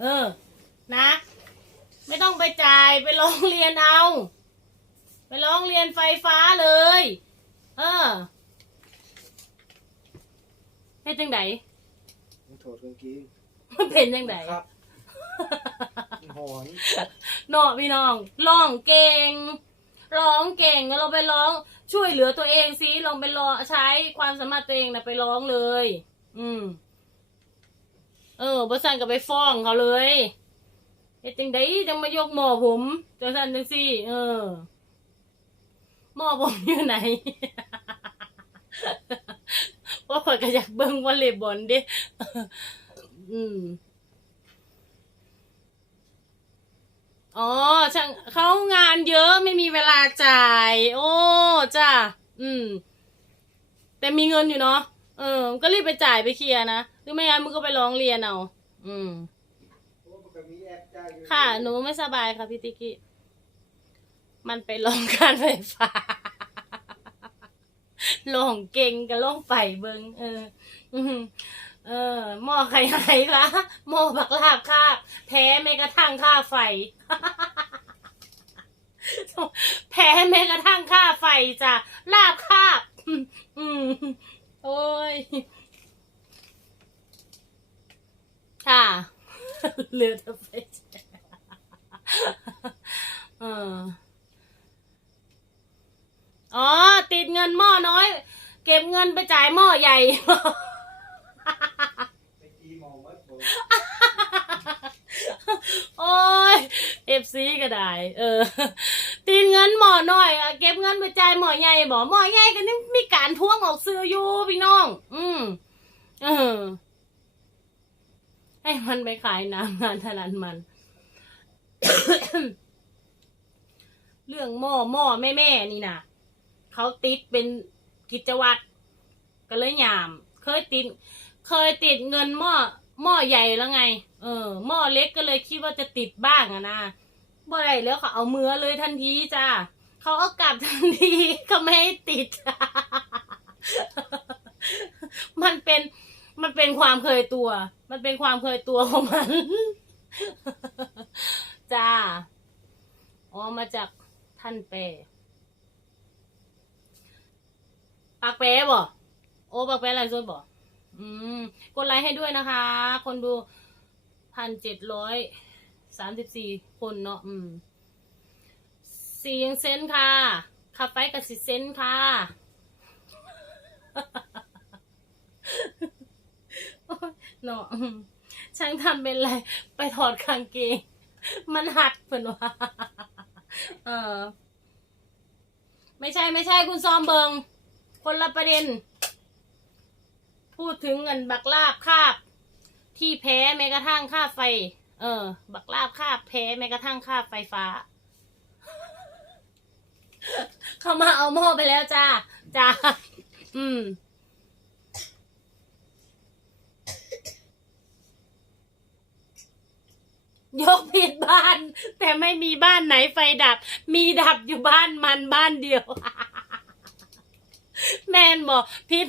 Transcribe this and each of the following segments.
เออ นะ ไม่ต้องไปจ่ายไปร้องเรียนเอา ไปร้องเรียนไฟฟ้าเลย เออเป็นจังไดมันถอดกางเกงมันเป็นจังไดครับหอนเนาะพี่น้องร้องเก่งร้องเก่งแล้วเราไปร้องช่วยเหลือตัวเองสิลองไปรอใช้ความสามารถตัวเองนะไปร้องเลย อืม เออบริษัทก็ไปฟ้องเขาเลยเฮ็ดจังไดจังมายกหมอผมจังสันจังซี่ เออ หมอผมอยู่ไหนว่าข่อยก็อยากเบิ่งวอลเลย์บอลเด้อืมอ๋อช่างเขางานเยอะไม่มีเวลาจ่าย โอ้จ้าอืม แต่มีเงินอยู่เนาะเออ ก็รีบไปจ่ายไปเคลียร์นะ รือไม่งั้นมึงก็ไปร้องเรียนเอา อืม ค่ะ หนูไม่สบายค่ะพี่ติกิมันไปลองการไฟฟ้าลองเก่งกับลองไฟเบิงเออ เออ หม้อไข่ไหคะหม้อบักลาบคาบแพ้แม้กระทั่งค่าไฟ แพ้แม้กระทั่งค่าไฟจ้ะลาบคาบ อืม โอ้ย ค่ะเหลือแต่ไฟแช็กเอออ๋อ ติดเงินหม้อน้อย เก็บเงินไปจ่ายหม้อใหญ่โอ้ยเอฟซีก็ได้ เออ ตีนเงินหมอหน่อย เก็บเงินไปจ่ายหมอใหญ่บอกหมอใหญ่ก็นี่มีการทวงออกซื้ออยู่พี่น้อง อืมเออ ให้มันไปขายน้ำงานถนันมัน เรื่องหม้อหม้อแม่แม่นี่นะเขาติดเป็นกิจวัตรก็เลยยาม เคยติด เคยติดเงินหม้อหม้อใหญ่แล้วไง เออหม้อเล็กก็เลยคิดว่าจะติดบ้างอะนะบ่ได้แล้วเขาเอามือเลยทันทีจ้าเขาเอากลับทันทีเขาไม่ให้ติด มันเป็น มันเป็นความเคยตัว มันเป็นความเคยตัวของมัน จ้า อ๋อ มาจากท่านแปรปากแปรบ่โอ้ปากแปรอะไรส่วนบ่อืม กดไลค์ให้ด้วยนะคะ คนดูพันเจ็ดร้อยสามสิบสี่คนเนาะ อืมสียังเซนค่ะคาไฟกับสิเซนค่ะ เนาะอืมช่างทำเป็นไร ไปถอดกางเกง มันหัดเพิ่นว่าเออ ไม่ใช่ไม่ใช่คุณซอมเบิง คนละประเด็น พูดถึงเงินบักลาบคาบ ที่แพ้แม้กระทั่งค่าไฟ เออ บักลาบคาบแพ้แม้กระทั่งค่าไฟฟ้า เขามาเอาหม้อไปแล้วจ้าจ้าอืม ยกผิดบ้าน แต่ไม่มีบ้านไหนไฟดับ มีดับอยู่บ้านมันบ้านเดียว แม่นบอกพิด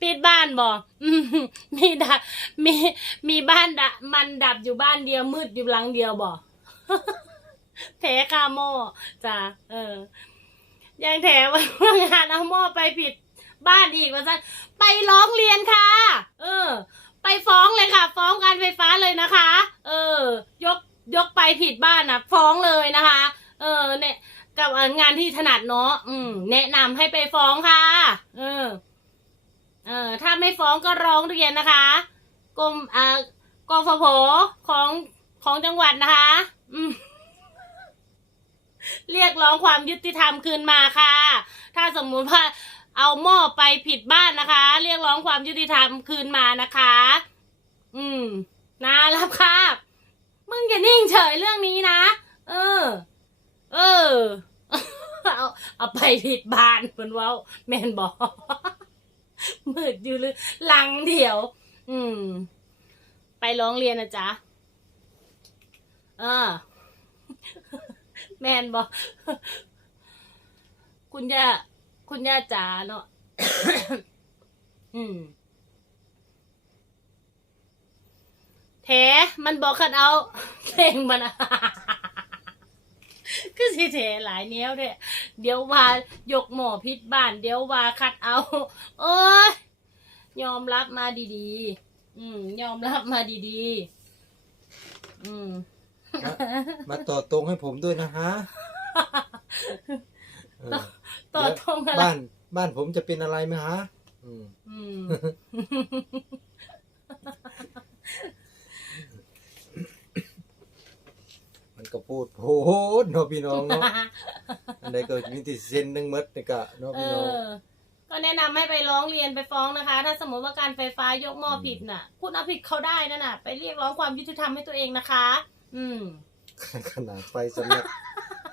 พิดบ้านบอกมีดับมีมีบ้านดะมันดับอยู่บ้านเดียว มืดอยู่หลังเดียวบอกแถคาหม้อจ้ะเออ ยังแถว่างานเอาหม้อไปผิดบ้านอีกว่าซะไปร้องเรียนค่ะ เออ ไปฟ้องเลยค่ะ ฟ้องการไฟฟ้าเลยนะคะ เออ ยกยกไปผิดบ้านนะฟ้องเลยนะคะ เออ เนี่ย กับงานที่ถนัดเนาะอืม แนะนำให้ไปฟ้องค่ะ เออ เออ ถ้าไม่ฟ้องก็ร้องเรียนนะคะกรมอ่ากฟผของของจังหวัดนะคะอืมเรียกร้องความยุติธรรมคืนมาค่ะ ถ้าสมมุติว่า เอาหม้อไปผิดบ้านนะคะ เรียกร้องความยุติธรรมคืนมานะคะ อืมนะรับครับมึงอย่านิ่งเฉยเรื่องนี้นะ เออ เออ เอาเอาไปผิดบ้านเพิ่นว้าแมนบอกมืดอยู่หรือหลังเดียว อืม ไปร้องเรียนนะจ๊ะ เออ แมนบอก คุณย่า คุณย่าจ๋าเนาะ อืมแแถมันบอกคัดเอาเพลงมันอะคือสิแถหลายเนี้ยวเด้เดี๋ยวว่ายกหมอพิษบ้าน เดี๋ยวว่าคัดเอาโอ้ยยอมรับมาดีๆ อืม ยอมรับมาดีๆ อืม มาต่อตรงให้ผมด้วยนะฮะเออ ต่อตรงอะไร บ้าน บ้านผมจะเป็นอะไรไหมฮะอืมอืม มันก็พูดโหดเนาะพี่น้องเนาะ อันใดเกิดมีติเส้นหนึงหมดนี่ก็เนาะเอพี่น้อง อ ก็แนะนำให้ไปร้องเรียนไปฟ้องนะคะ ถ้าสมมติว่าการไฟฟ้ายกหม้อผิดน่ะ คุณเอาผิดเขาได้นั่นน่ะ ไปเรียกร้องความยุติธรรมให้ตัวเองนะคะ อืม ขนาดไฟสำนัก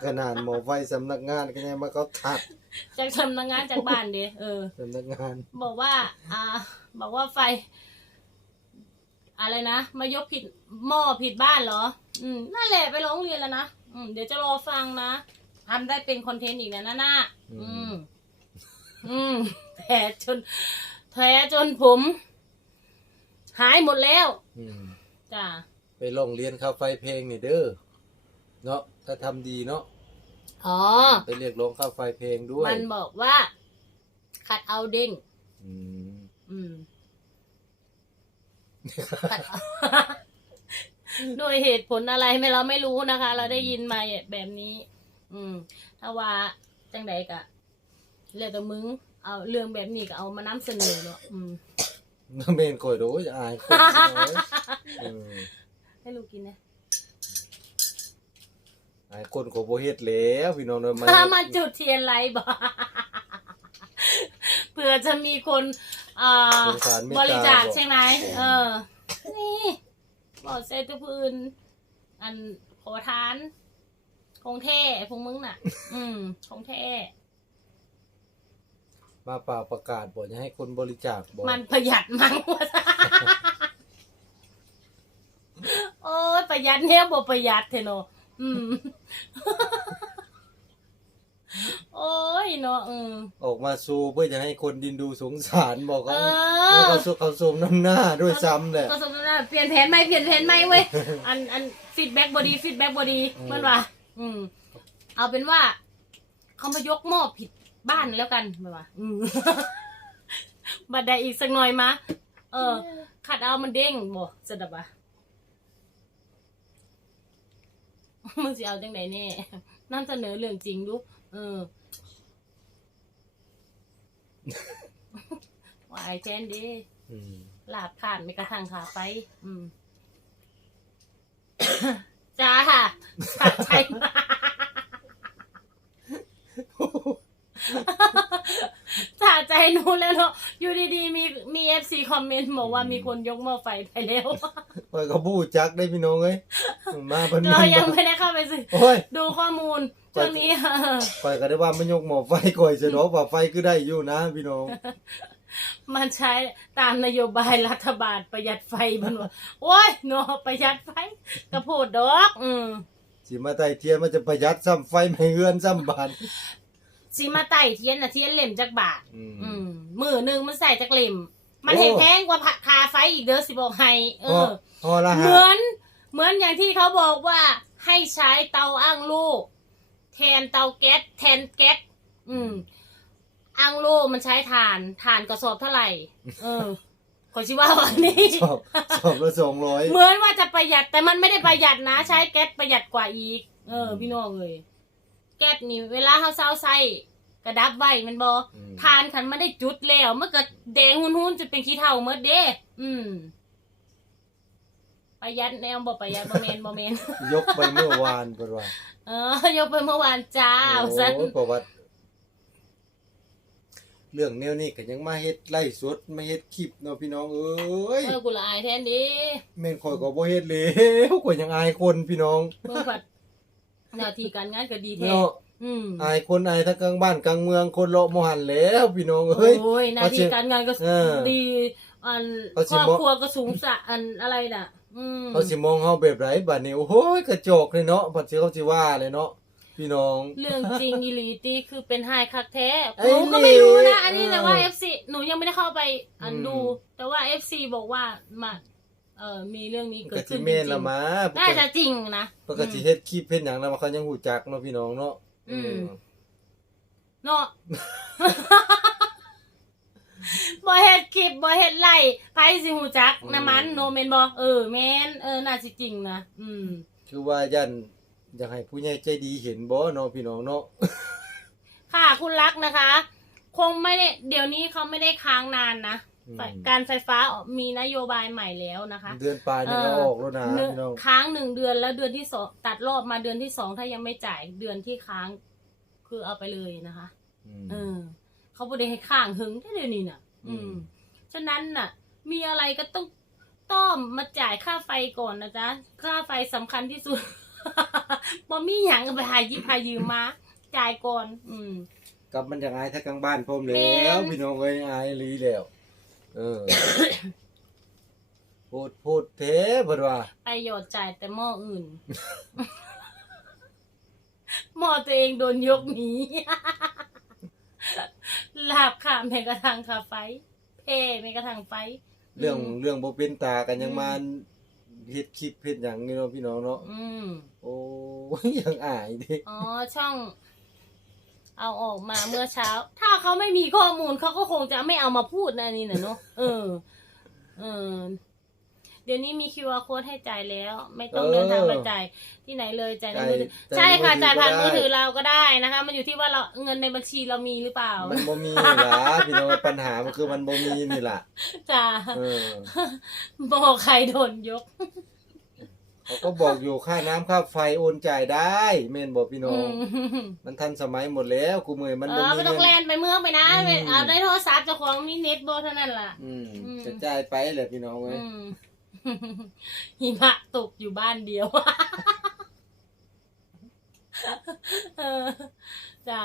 ขนาดหมอไฟสำนักงานก็ยังมาเขาทัดจากสำนักงานจากบ้านเด้เออ สำนักงานบอกว่า อ่า บอกว่าไฟ อะไรนะ มายกผิดหม้อผิดบ้านเหรอ อืมนั่นแหละไปร้องเรียนแล้วนะ อืม เดี๋ยวจะรอฟังนะทำได้เป็นคอนเทนต์อีกนะน่าน่าอืม อืมแผลจนแผลจนผม หายหมดแล้วอืมจ้ะไปลองเรียนค่าไฟเพลงนี่เด้อเนาะถ้าทำดีเนาะ อ๋อ ไปเรียกร้องค่าไฟเพลงด้วย มันบอกว่าขัดเอาเด้งอืมอืมขัดเอาโดยเหตุผลอะไรไม่เราไม่รู้นะคะ เราได้ยินมาแบบนี้ อืมถ้าว่าจังใดกะเรื่องแต่มึง เอาเรื่องแบบนี้ก็เอามานำเสนอเนาะอืมน้ำเมนคอยดูอย่าอายคนพี่น้อยเออให้ลูกกินนะ อายคนขอโบเฮ็ดแล้วพี่น้องเนาะถ้ามาจุดเทียนไรบ่เผื่อจะมีคนเอ่อสงสารเมตบตาริจาคบอกใช่ไหมเออ นี่บอกเซตุพื้นอันขอทานคงเท่พวกมึงน่ะ อืมคงเท่มาเปล่าประกาศบอกจะให้คนบริจาคบอกมันประหยัดมั้งวะโอ้ยประหยัดเนี่ยบ่ประหยัดเทโน อืม โอ้ยเนาะอืม ออกมาสู้เพื่อจะให้คนดินดูสงสารบอกเอเขาแล้วอเขาสู้เขาสมน้ำหน้าด้วยซ้ำแหละก็สมมติว่าเปลี่ยนแผนไหมเปลี่ยนแผนไหมเว้ย อันอันฟีดแบ็กบอดีฟีดแบ็กบอดีอืมมันว่า อืม เอาเป็นว่า เขามายกหม้อผิดบ้านแล้วกันแบบว่าอืม บัดใดอีกสักหน่อยมาเออ ขัดเอามันเด้งบ่สะดับอะ มึงสิเอาจังไหนแน่นั่นเสนอเรื่องจริงดูเออวายแทนเดีอืมลาบผ่านไม่กระทั่งขาไป อืมจ้าค่ะสะใจมากสะใจหนูแล้วเนาะอยู่ดีๆ มีมีเอฟซีคอมเมนต์บอกว่ามีคนยกหม้อไฟไปแล้วปล่อยเขาบู้จักได้พี่น้องเอ้ย มาเพิ่นเรายังไม่ได้เข้าไปสิโอ้ย ดูข้อมูลช่วงนี้ปล่อยก็ได้ว่ามันยกหมอไฟก่อยเสยดอกว่าไฟคือได้อยู่นะพี่น้อง มันใช้ตามนโยบายรัฐบาลประหยัดไฟมันว่าโอ้ยเนาะประหยัดไฟกระโพดดอก อืมสิมาไต่เทียนมันจะประหยัดซ้ำไฟไม่เฮือนซ้ำบานสิมาไต่เทียนนะเทียนเล่มจักบาทอืมอืมมือหนึ่งมันใส่จักเล่มมันโอ้เห็นแพงกว่าคาไฟอีกเด้อสิบอกให้เออพอละเหฮะมือน เหมือนอย่างที่เขาบอกว่าให้ใช้เตาอ้างโล่แทนเตาแก๊สแทนแก๊สอืมอ้างโล่มันใช้ถ่านถ่านกระสอบเท่าไหร่ เออขอชิว่าวันนี้ชอบชอบละสองร้อยเหมือนว่าจะประหยัดแต่มันไม่ได้ประหยัดนะ ใช้แก๊สประหยัดกว่าอีก เออ พี่น้องเลยแก๊สนี่ เวลาเขาเซาใส่กระดับไว้มันบอทานขันมันได้จุดแล้วมันก็แดงหุ่นๆจะเป็นขี้เถ้าเมื่อเด้อืม ประหยัดแนวบอกประหยัดบอเมนบอเมนยกไปเมื่อวานเพิ่นว่าเออยกไปเมื่อวานจ้าโอ้สันประวัติเรื่องแนวนี้ก็ยังมาเฮ็ดไล่สดมาเฮ็ดคลิปเนาะพี่น้องเอ้ยเออกูละอายแทนดิแม่นข่อยก็บ่เฮ็ดแล้วข่อยยังอายคนพี่น้องเมื่อผัดหน้าที่การงานก็ดีแท้เนาะอืมอายคนอายทั้งกลางบ้านกลางเมืองคนเลาะบ่หันแล้วพี่น้องเอ้ยโอ้ยหน้าที่การงานก็เออดีอันเอาสิครอบบอกครัวก็สูงสะอันอะไรน่ะ อืมเขาสิมองเฮาแบบไรบัดนี้โอ้โหกระจอกเลยเนาะบัดสิเขาสิว่าเลยเนาะพี่น้อง เรื่องจริงอีหลีตีคือเป็นไฮคักแท้ไอ้หนูก็ไม่รู้นะนี่อันนี้แต่ว่า เออเอฟซีหนูยังไม่ได้เข้าไปอันอืมดู แต่ว่าเอฟซีบอกว่ามาเอเออมีเรื่องนี้มันเกิก็ดสิขึ้นจแม่นริละงมาๆน่าจะจริงนะ ปกติเฮ็ดคลิปเฮ็ดหยังแล้วมันเขายังฮู้จักเนาะพี่น้องเนาะอืม เนาะ บ่เฮ็ดคลิปบ่เฮ็ดไล่ไผสิฮู้จักนะมันโนแม่นบ่เออแม่นเออน่าสิจริงนะอืม คือว่ายันอยากให้ผู้ใหญ่ใจดีเห็นบ่เนาะพี่น้องเนาะ ค่ะคุณรักนะคะ คงไม่ได้เดี๋ยวนี้เขาไม่ได้ค้างนานนะอืม การไฟฟ้ามีนโยบายใหม่แล้วนะคะ เดือนปลายนี่ก็ออกแล้วนะเดือนพี่น้อง ค้างหนึ่งเดือนแล้วเดือนที่สองตัดรอบมาเดือนที่สองถ้ายังไม่จ่ายเดือนที่ค้าง คือเอาไปเลยนะคะอืมเออ เขาไม่ได้ให้ข้างหึงแค่เดี๋ยวนี้น่ะอืมอืม ฉะนั้นน่ะ มีอะไรก็ต้องต้อมมาจ่ายค่าไฟก่อนนะจ๊ะ ค่าไฟสำคัญที่สุดบ่มีหยังก็ไปหายิบหายืมมา จ่ายก่อน อืมกับมันอย่างอายถ้ากลางบ้านพร้อมแม่แล้วน พี่น้องเอ้ยอายอีหลีแล้วเออ พูดพูดเท้เพิ่นว่าไปหยอดจ่ายแต่หม้ออื่น หม้อตัวเองโดนยกหนี ลาบขาแม้กระทั่งค่าไฟเพแม้กระทั่งไฟเรื่องมเรื่องบ่เป็นตากันยังอืมมาเฮ็ดคลิปเฮ็ดหยังนี่เนาะพี่น้องเนาะอืมโอ้ยยังอายดิอ๋อช่อง เอาออกมาเมื่อเช้า ถ้าเขาไม่มีข้อมูลเขาก็คงจะไม่เอามาพูดนะนี่นะเนาะเออ เออ เดี๋ยวนี้มี QR code ให้จ่ายแล้ว ไม่ต้องเดินทางไปจ่ายที่ไหนเลยจ่ายในมือถือใช่ค่ะจ่ายผ่านมือถือเราก็ได้นะคะ มันอยู่ที่ว่าเราเงินในบัญชีเรามีหรือเปล่า มันบ่มีนี่ล่ะพี่น้องปัญหามันคือมันบ่มีนี่ล่ะจ้าเออบอกใครโดนยกเขาก็บอกอยู่ค่าน้ำค่าไฟโอนจ่ายได้แม่นบ่พี่น้องมมันทันสมัยหมดแล้วกูมือมันเอบ่อมีไม่ต้องเงิแลนนไปเมืองไปนะอืมเอาได้โทรศัพท์เจ้าของมีเน็ตโบเท่านั้นล่ะอืมอืมจะจ่ายไปแหละพี่น้องเว้ยอืม หิมะตกอยู่บ้านเดียว เออจ้า